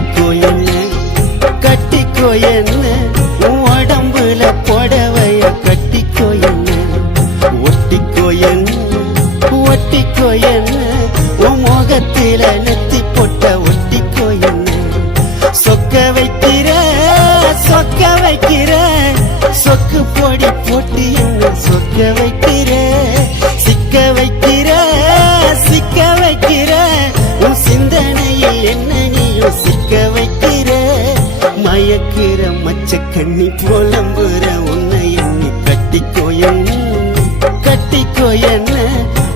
ஒட்டிக்கோ என்ன கட்டிக்கோ என்ன உன் உடம்புல புடவைய கட்டிக்கோ என்ன ஒட்டிக்கோ என்ன ஒட்டிக்கோ என்ன உன் முகத்தில நெத்தி பொட்ட ஒட்டிக்கோ என்ன சொக்க வைக்கிற சொக்கு பொடி போட்டு என்ன சொக்க வைக்கிற சிக்க வைக்கிற உன் சிந்தனையில் என்ன நீயும் சிக்க வைக்கிற மயக்கிற மச்ச கண்ணி புலம்புற உன்னை எண்ணி கட்டிக்கோ என்ன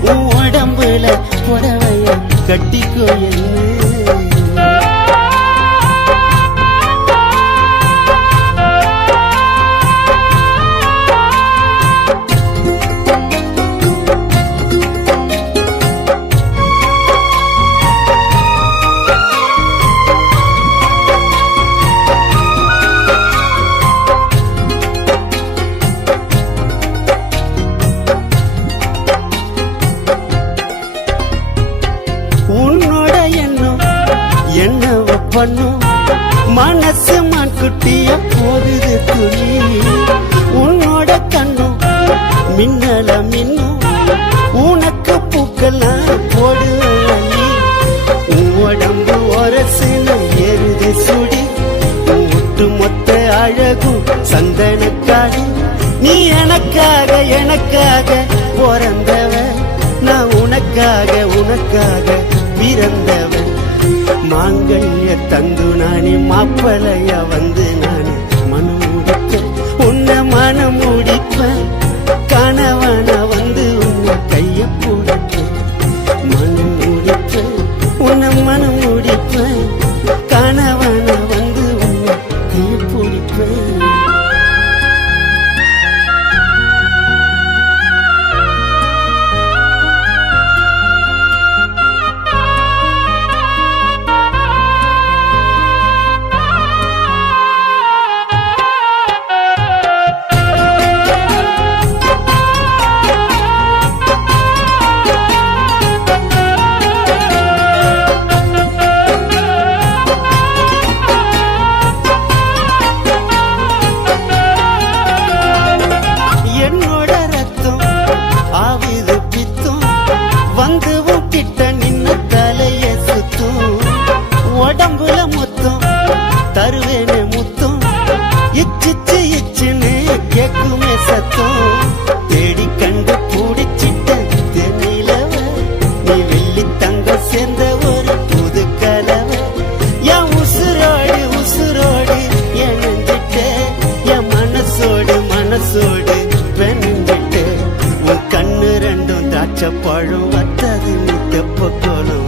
உன் உடம்புல புடவைய கட்டிக்கோ என்ன பண்ணும் மனசு மண்குட்டிய போகுது துளி உன்னோட கண்ணும் மின்னல மின்னும் உனக்கு பூக்கெல்லாம் போடுவி உடம்பு ஒரசுன ஏறுது சுடி ஒட்டு மொத்த அழகும் சந்தனக்காடு நீ எனக்காக பிறந்தவ நான் உனக்காக பிறந்தவன் மாங்கல்ய தந்து நானே மாப்பளையா வந்து நானே மனம் முடிப்பேன் உன்னை மனம் முடிப்பேன் கணவன வந்து உன்னை கைய பிடிப்பேன் மனம் முடிப்பேன் உன்னை மனம் முடிப்பேன் கணவன வந்து உன்னை கைய பிடிப்பேன் உடம்புல மொத்தம் தருவேனே முத்தம் இச்சுன்னு கேக்குமே சத்தம் தேடி கண்டு பூடிச்சிட்ட தென்னிலவ நீ வெள்ளி தங்க சேர்ந்த ஒரு புது கலவை என் உசுரோடு என் நெஞ்சிட்ட என் மனசோடு வெண்ணிட்ட உன் கண்ணு ரெண்டும் திராட்சை பழம் வத்தது மித்தப்ப கோலம்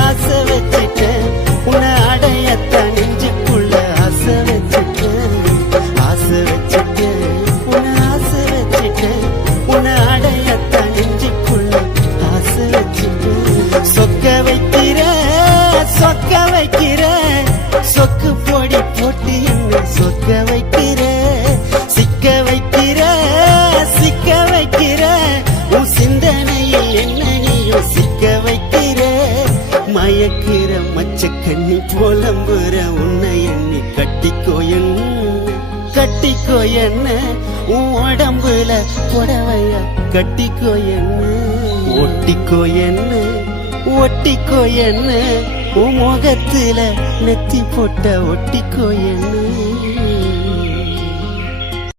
ஆசை வச்சிட்டேன் உன்னை அடையத்தான் நெஞ்சுக்குள்ள ஆசை வச்சிட்டேன் உன்னை அடையத்தான் நெஞ்சுக்குள்ள ஆசை வச்சிட்டேன் சொக்க வைக்கிற சொக்கு பொடி போட்டு என்ன சொக்க வைக்கிற சிக்க வைக்கிற உன் சிந்தனையில் என்ன நீயும் சிக்க வைக்கிற மயக்கிற மச்ச கண்ணி புலம்புற உன்னை எண்ணி கட்டிக்கோ என்ன உன் உடம்புல புடவைய கட்டிக்கோ என்ன ஒட்டிக்கோ என்ன உன் முகத்துல நெத்தி போட்ட ஒட்டிக்கோ என்ன